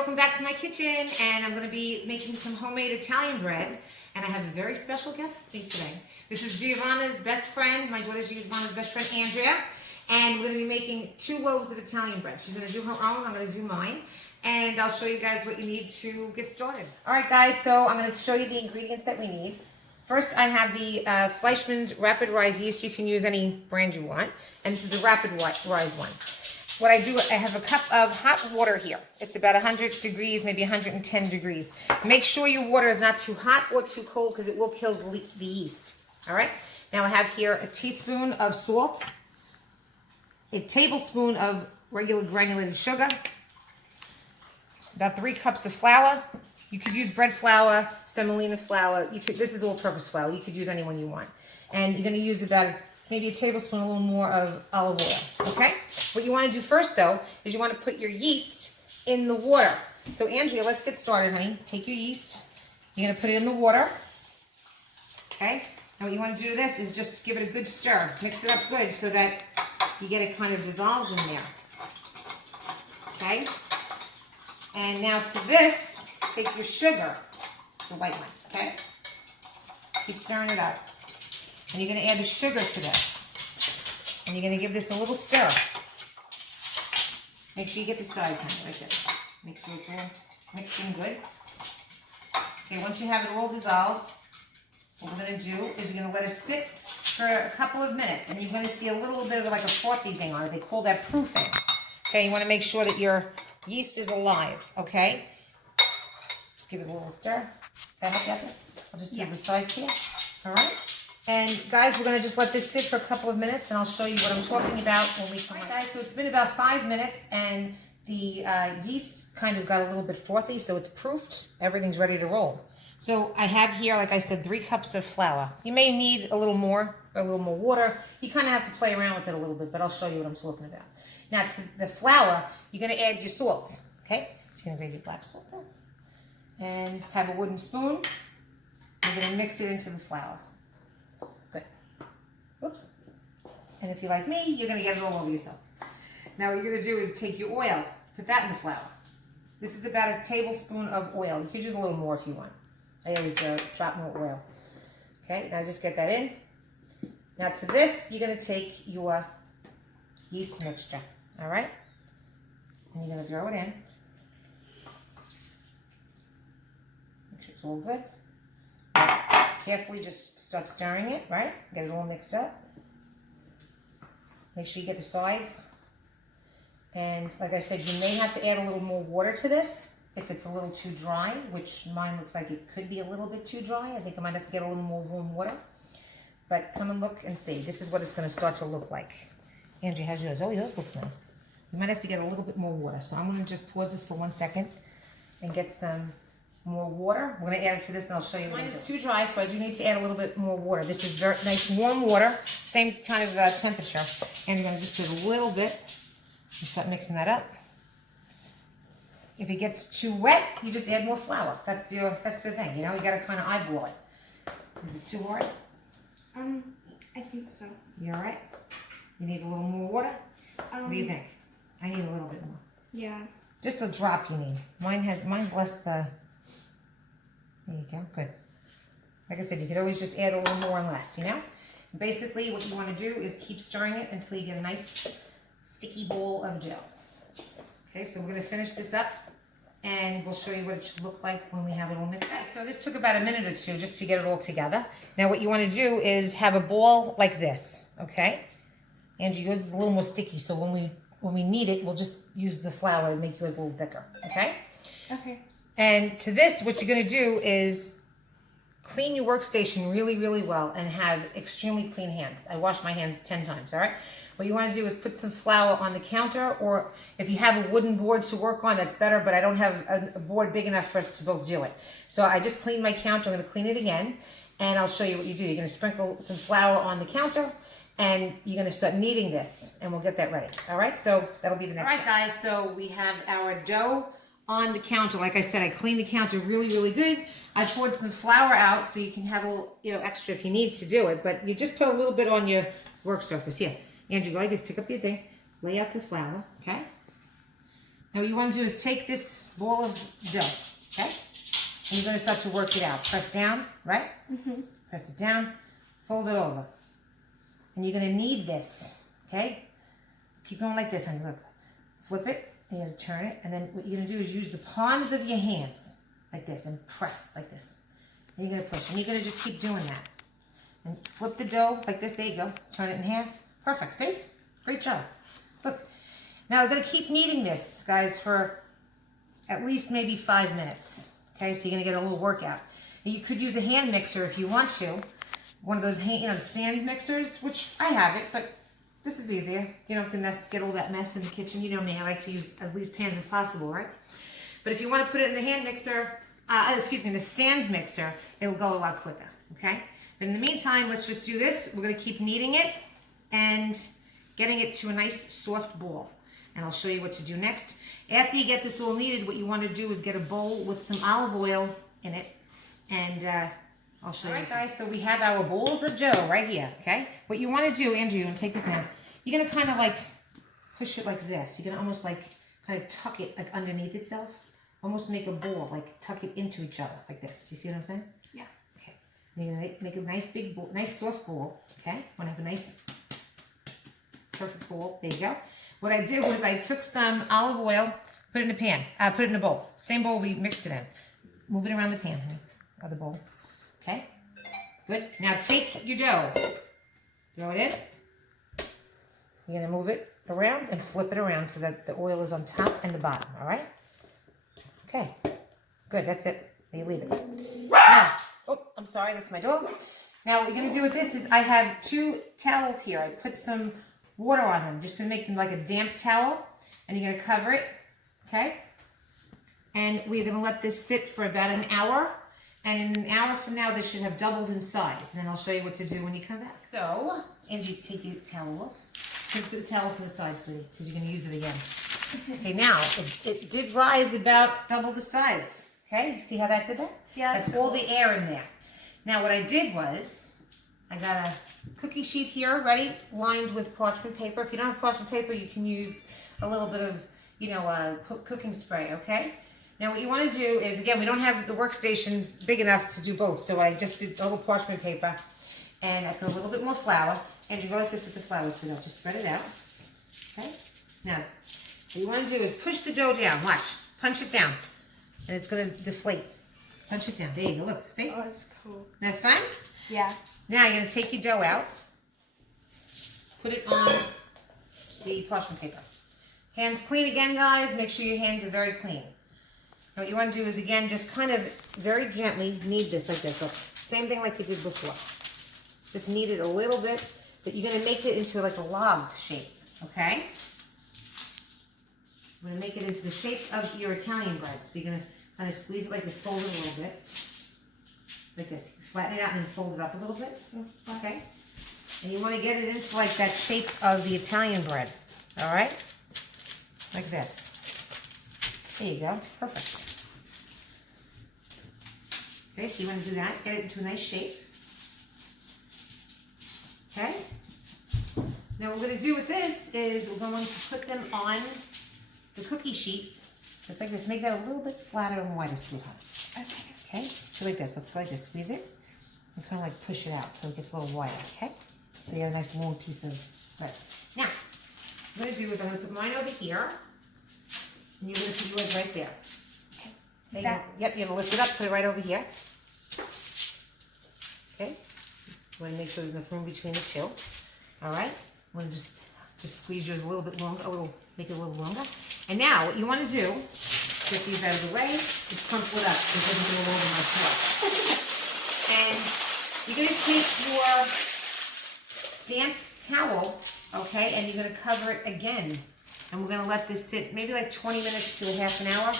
welcome back to my kitchen, and I'm going to be making some homemade Italian bread, and I have a very special guest with me today. This is Giovanna's best friend, my daughter Giovanna's best friend, Andrea, and we're going to be making 2 loaves of Italian bread. She's going to do her own, I'm going to do mine, and I'll show you guys what you need to get started. Alright guys, so I'm going to show you the ingredients that we need. First, I have the Fleischmann's Rapid Rise yeast. You can use any brand you want, and this is the Rapid Rise one. What I do, I have a cup of hot water here. It's about 100 degrees, maybe 110 degrees. Make sure your water is not too hot or too cold because it will kill the yeast. All right? Now I have here a teaspoon of salt, a tablespoon of regular granulated sugar, about 3 cups of flour. You could use bread flour, semolina flour. This is all-purpose flour. You could use any one you want. And you're going to use about maybe a tablespoon, a little more of olive oil, okay? What you want to do first, though, is you want to put your yeast in the water. So, Andrea, let's get started, honey. Take your yeast. You're going to put it in the water, okay? Now, what you want to do to this is just give it a good stir. Mix it up good so that you get it kind of dissolved in there, okay? And now to this, take your sugar, the white one, okay? Keep stirring it up. And you're going to add the sugar to this. And you're going to give this a little stir. Make sure you get the sides, honey, like this. Make sure it's all mixed in good. Okay, once you have it all dissolved, what we're going to do is you're going to let it sit for a couple of minutes. And you're going to see a little bit of like a frothy thing on it. They call that proofing. Okay, you want to make sure that your yeast is alive, okay? Just give it a little stir. That help you? I'll just do the sides here. All right? And guys, we're going to just let this sit for a couple of minutes, and I'll show you what I'm talking about when we come back. Guys, so it's been about 5 minutes, and the yeast kind of got a little bit frothy, so it's proofed. Everything's ready to roll. So I have here, like I said, 3 cups of flour. You may need a little more, or a little more water. You kind of have to play around with it a little bit, but I'll show you what I'm talking about. Now, to the flour, you're going to add your salt, okay? So you're going to grate your black salt there. And have a wooden spoon. You're going to mix it into the flour. Good. Whoops. And if you're like me, you're going to get it all over yourself. Now what you're going to do is take your oil, put that in the flour. This is about a tablespoon of oil. You could use a little more if you want. I always drop more oil. Okay, now just get that in. Now to this, you're going to take your yeast mixture. All right? And you're going to throw it in. Make sure it's all good. Carefully just start stirring it, right? Get it all mixed up. Make sure you get the sides. And like I said, you may have to add a little more water to this if it's a little too dry, which mine looks like it could be a little bit too dry. I think I might have to get a little more warm water. But come and look and see. This is what it's going to start to look like. Angie, how's yours? Oh, yours looks nice. You might have to get a little bit more water. So I'm going to just pause this for 1 second and get some more water. We're going to add it to this and I'll show you. Mine is too dry, so I do need to add a little bit more water. This is very nice warm water, same kind of temperature. And you're going to just put a little bit and start mixing that up. If it gets too wet, you just add more flour. That's the thing, you know, you got to kind of eyeball it. Is it too hard? I think so. You all right? You need a little more water? What do you think? I need a little bit more. Yeah. Just a drop you need. Mine's less, there you go, good. Like I said, you could always just add a little more and less, you know? Basically, what you want to do is keep stirring it until you get a nice sticky ball of dough. Okay, so we're going to finish this up, and we'll show you what it should look like when we have it all mixed up. So this took about a minute or 2 just to get it all together. Now what you want to do is have a ball like this, okay? Andrew, yours is a little more sticky, so when we need it, we'll just use the flour and make yours a little thicker, okay? Okay. And to this, what you're going to do is clean your workstation really, really well and have extremely clean hands. I wash my hands 10 times, all right? What you want to do is put some flour on the counter, or if you have a wooden board to work on, that's better, but I don't have a board big enough for us to both do it. So I just cleaned my counter. I'm going to clean it again, and I'll show you what you do. You're going to sprinkle some flour on the counter, and you're going to start kneading this, and we'll get that ready. All right, so that'll be the next. All right, guys, so we have our dough on the counter. Like I said, I cleaned the counter really, really good. I poured some flour out so you can have a little, extra if you need to do it, but you just put a little bit on your work surface. Here, Andrew, go like this, pick up your thing, lay out the flour, okay? Now what you want to do is take this ball of dough, okay? And you're going to start to work it out. Press down, right? Mm-hmm. Press it down, fold it over. And you're going to knead this, okay? Keep going like this, honey, look. Flip it, and you're going to turn it, and then what you're going to do is use the palms of your hands, like this, and press like this. And you're going to push, and you're going to just keep doing that. And flip the dough like this, there you go. Turn it in half. Perfect, see? Great job. Look. Now, we're going to keep kneading this, guys, for at least maybe 5 minutes. Okay, so you're going to get a little workout. And you could use a hand mixer if you want to. One of those stand mixers, which I have it, but this is easier. You don't have to get all that mess in the kitchen. You know me, I like to use as least pans as possible, right? But if you want to put it in the hand mixer, the stand mixer, it'll go a lot quicker, okay? But in the meantime, let's just do this. We're going to keep kneading it and getting it to a nice soft ball. And I'll show you what to do next. After you get this all kneaded, what you want to do is get a bowl with some olive oil in it. And I'll show you. All right, guys, so we have our bowls of dough right here, okay? What you want to do, Andrew, you're going to take this now. You're going to kind of like push it like this. You're going to almost like kind of tuck it like underneath itself. Almost make a ball, like tuck it into each other like this. Do you see what I'm saying? Yeah. Okay. And you're going to make a nice big bowl, nice soft ball, okay? You want to have a nice, perfect ball. There you go. What I did was I took some olive oil, put it in a pan, put it in a bowl. Same bowl we mixed it in. Move it around the pan, or the bowl. Okay? Good. Now take your dough. Throw it in. You're going to move it around and flip it around so that the oil is on top and the bottom, all right? Okay. Good, that's it. There you leave it. Now, oh, I'm sorry, that's my dog. Now what you're going to do with this is I have 2 towels here. I put some water on them. Just going to make them like a damp towel. And you're going to cover it. Okay? And we're going to let this sit for about an hour. And in an hour from now, this should have doubled in size. And then I'll show you what to do when you come back. So, Angie, take your towel off. Put the towel to the side, sweetie, because you're going to use it again. Okay, now, it did rise about double the size. Okay? You see how that did that? Yeah. That's all the air in there. Now, what I did was, I got a cookie sheet here, ready, lined with parchment paper. If you don't have parchment paper, you can use a little bit of, cooking spray, okay? Now what you want to do is, again, we don't have the workstations big enough to do both, so I just did a little parchment paper, and I put a little bit more flour, and you go like this with the flour, so just spread it out, okay? Now, what you want to do is push the dough down, watch, punch it down, and it's going to deflate. Punch it down, there you go, look, see? Oh, that's cool. Isn't that fun? Yeah. Now you're going to take your dough out, put it on the parchment paper. Hands clean again, guys. Make sure your hands are very clean. Now what you want to do is, again, just kind of very gently knead this like this. Look, same thing like you did before. Just knead it a little bit, but you're going to make it into like a log shape, okay? I'm going to make it into the shape of your Italian bread. So you're going to kind of squeeze it like this, fold it a little bit. Like this. Flatten it out and then fold it up a little bit. Okay? And you want to get it into like that shape of the Italian bread. Alright? Like this. There you go. Perfect. Okay, so you want to do that. Get it into a nice shape. Okay? Now what we're going to do with this is we're going to put them on the cookie sheet. Just like this. Make that a little bit flatter and wider, sweetheart. Okay? So like this. Look like this. Squeeze it. And kind of like push it out so it gets a little wider, okay? So you have a nice long piece of bread. Now, what I'm going to do is I'm going to put mine over here. And you're going to put yours right there. Okay? There you go. Yep, you're going to lift it up, put it right over here. Okay? You want to make sure there's enough room between the two. Alright? I'm going to just squeeze yours a little bit longer, make it a little longer. And now, what you want to do, get these out of the way, is crumple it up so it doesn't go all over my floor. And you're going to take your damp towel, okay, and you're going to cover it again. And we're going to let this sit maybe like 20 minutes to a half an hour.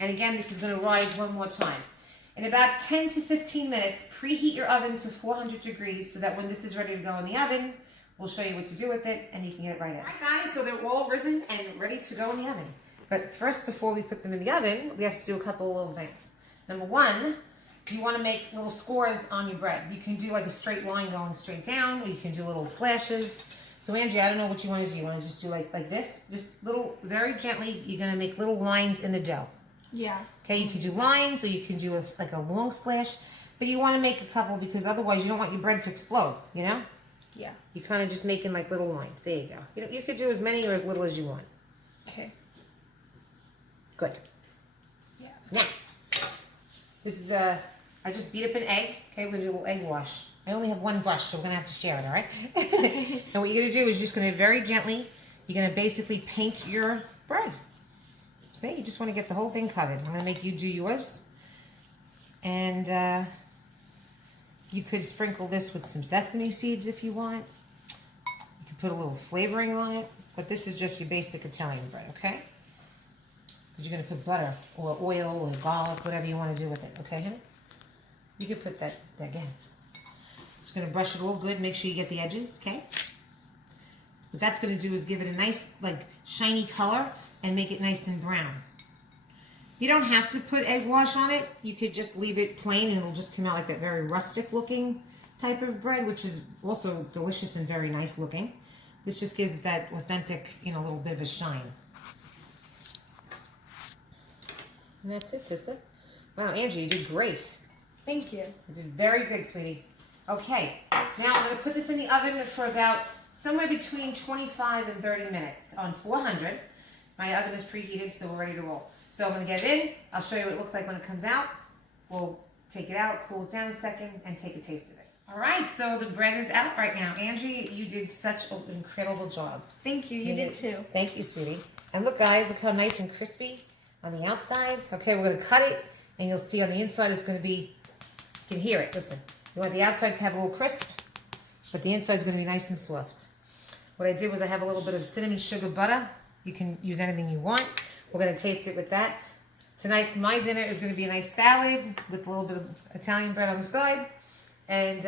And again, this is going to rise one more time. In about 10 to 15 minutes, preheat your oven to 400 degrees so that when this is ready to go in the oven, we'll show you what to do with it and you can get it right out. All right, guys, so they're all risen and ready to go in the oven. But first, before we put them in the oven, we have to do a couple of little things. Number one, you want to make little scores on your bread. You can do like a straight line going straight down, or you can do little slashes. So Andrea, I don't know what you want to do. You want to just do like this? Just little, very gently, you're going to make little lines in the dough. Yeah. Okay, you can do lines or you can do like a long slash. But you want to make a couple because otherwise you don't want your bread to explode, you know? Yeah. You're kind of just making like little lines. There you go. You could do as many or as little as you want. Okay. Good. Yeah. Now, this is I just beat up an egg. Okay, we're going to do a little egg wash. I only have one brush, so we're going to have to share it, all right? And what you're going to do is you're just going to very gently, you're going to basically paint your bread. See, you just want to get the whole thing covered. I'm going to make you do yours. And you could sprinkle this with some sesame seeds if you want. You could put a little flavoring on it. But this is just your basic Italian bread, okay? Because you're going to put butter or oil or garlic, whatever you want to do with it, okay, honey? You could put that again. Just going to brush it all good. Make sure you get the edges, okay? What that's going to do is give it a nice, like, shiny color and make it nice and brown. You don't have to put egg wash on it. You could just leave it plain and it'll just come out like that very rustic looking type of bread, which is also delicious and very nice looking. This just gives it that authentic, you know, little bit of a shine. And that's it, sister. Wow, Angie, you did great. Thank you. You did very good, sweetie. Okay, now I'm going to put this in the oven for about somewhere between 25 and 30 minutes on 400. My oven is preheated, so we're ready to roll. So I'm going to get it in. I'll show you what it looks like when it comes out. We'll take it out, cool it down a second, and take a taste of it. All right, so the bread is out right now. Angie, you did such an incredible job. Thank you. You did too. Thank you, sweetie. And look, guys, look how nice and crispy on the outside. Okay, we're going to cut it, and you'll see on the inside it's going to be, you can hear it. Listen, you want the outside to have a little crisp, but the inside is going to be nice and soft. What I did was I have a little bit of cinnamon sugar butter. You can use anything you want. We're going to taste it with that. Tonight's my dinner is going to be a nice salad with a little bit of Italian bread on the side. And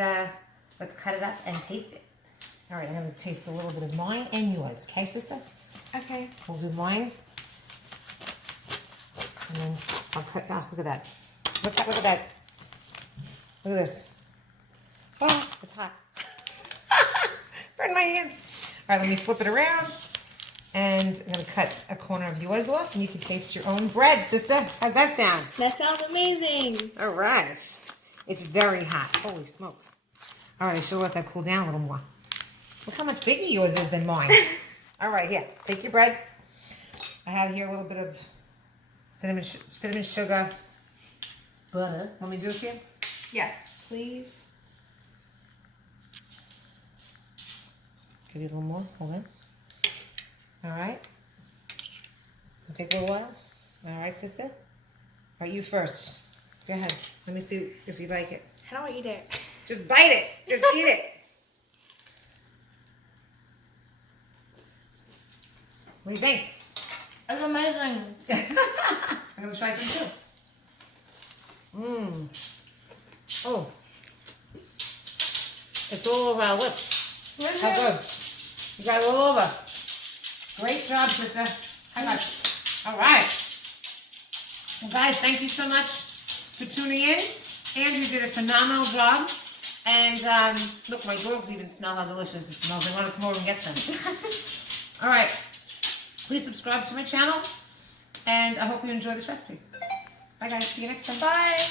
let's cut it up and taste it. All right, I'm going to taste a little bit of mine and yours. Okay, sister? Okay. We'll do mine. And then I'll cut, oh, look at that. Look at that. Look at this. Oh, it's hot. Burn my hands. All right, let me flip it around. And I'm going to cut a corner of yours off, and you can taste your own bread, sister. How's that sound? That sounds amazing. All right. It's very hot. Holy smokes. All right, I should let that cool down a little more. Look how much bigger yours is than mine. All right, here. Take your bread. I have here a little bit of cinnamon sugar butter. Want me to do it for you? Yes, please. Give you a little more. Hold on. All right. It'll take a little while. All right, sister. All right, you first. Go ahead. Let me see if you like it. How do I eat it? Just bite it. Just eat it. What do you think? It's amazing. I'm going to try some too. Mmm. Oh. It's all over our lips. How good. You got it all over. Great job, sister. How much? All right. Well, guys, thank you so much for tuning in. Andrew did a phenomenal job. And look, my dogs even smell how delicious it smells. They want to come over and get some. All right. Please subscribe to my channel. And I hope you enjoy this recipe. Bye, guys. See you next time. Bye.